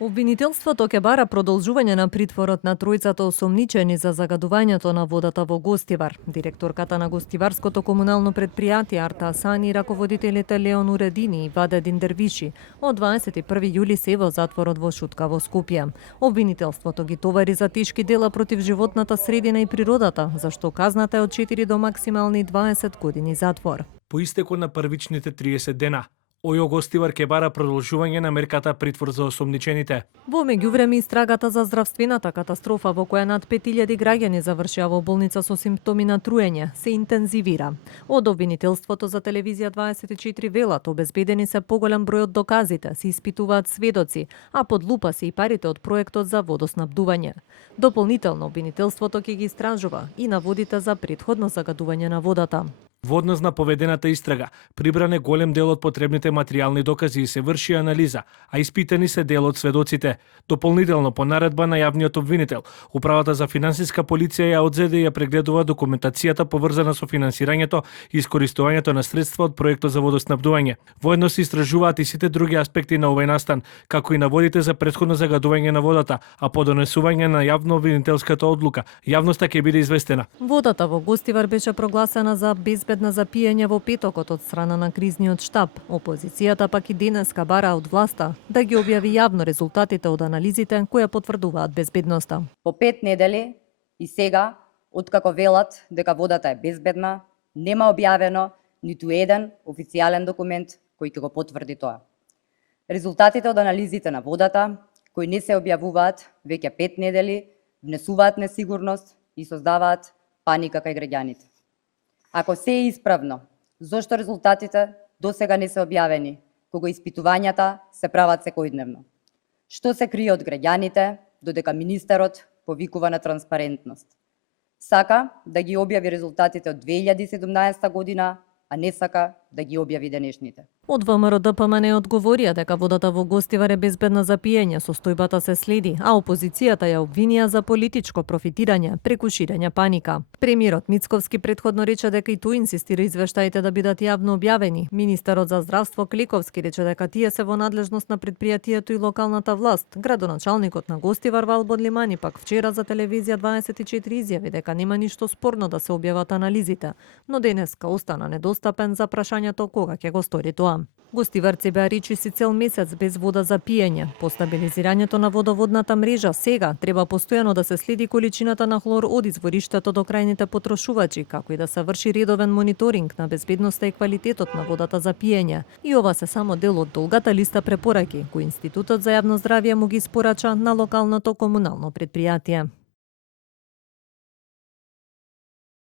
Обвинителството ќе бара продолжување на притворот на тројцата осомничени за загадувањето на водата во Гостивар. Директорката на Гостиварското комунално предпријатие Арта Асани и раководителите Леон Уредини и Вадедин Дервиши од 21 јули се во затворот во Шутка во Скопје. Обвинителството ги товари за тешки дела против животната средина и природата, зашто казната е од 4 до максимални 20 години затвор. По истекот на првичните 30 дена, ОЈО Гостивар ќе бара продолжување на мерката притвор за осомничените. Во меѓувреме истрагата за здравствената катастрофа во која над 5000 граѓани завршија во болница со симптоми на труење се интензивира. Од обвинителството за телевизија 24 велат обезбедени се поголем број од доказите, се испитуваат сведоци, а под лупа се и парите од проектот за водоснабдување. Дополнително обвинителството ќе ги истражува и наводите за претходно загадување на водата. Во однос на поведената истрага, прибран е голем дел од потребните материјални докази и се врши анализа, а испитани се дел од сведоците. Дополнително по наредба на јавниот обвинител, Управата за финансиска полиција ја одзеде и ја прегледува документацијата поврзана со финансирањето и искористувањето на средства од проектот за водоснабдување. Воедно се истражуваат и сите други аспекти на овој настан, како и наводите за претходно загадување на водата, а по донесување на јавно обвинителската одлука, јавноста ќе биде известена. Водата во Гостивар беше прогласена за безбедна за пиење во петокот од страна на кризниот штаб. Опозицијата пак и денеска бара од власта да ги објави јавно резултатите од анализите кои потврдуваат безбедноста. По 5 недели и сега, откако велат дека водата е безбедна, нема објавено ниту еден официјален документ кој ќе го потврди тоа. Резултатите од анализите на водата, кои не се објавуваат веќе 5 недели, внесуваат несигурност и создаваат паника кај граѓаните. Ако се е исправно, зошто резултатите досега не се објавени, кога испитувањата се прават секојдневно? Што се крие од граѓаните, додека министерот повикува на транспарентност? Сака да ги објави резултатите од 2017 година, а не сака да ги објави денешните. Од ВМРО ДПМН одговорија дека водата во Гостивар е безбедна за пиење, состојбата се следи, а опозицијата ја обвинија за политичко профитирање преку ширење паника. Премиерот Мицковски претходно рече дека и тој инсистира извештаите да бидат јавно објавени. Министерот за здравство Кликовски рече дека тие се во надлежност на предпријатието и локалната власт. Градоначалникот на Гостивар Валбод Лимани пак вчера за телевизија 24 изјави дека нема ништо спорно да се објават анализите, но денеска остана недостапен за прашањето кога ќе го стори тоа. Гостиварци беа речиси цел месец без вода за пиење. По стабилизирањето на водоводната мрежа сега треба постојано да се следи количината на хлор од извориштето до крајните потрошувачи, како и да се врши редовен мониторинг на безбедноста и квалитетот на водата за пиење. И ова се само дел од долгата листа препораки кои Институтот за јавно здравје му ги испорача на локалното комунално предпријатие.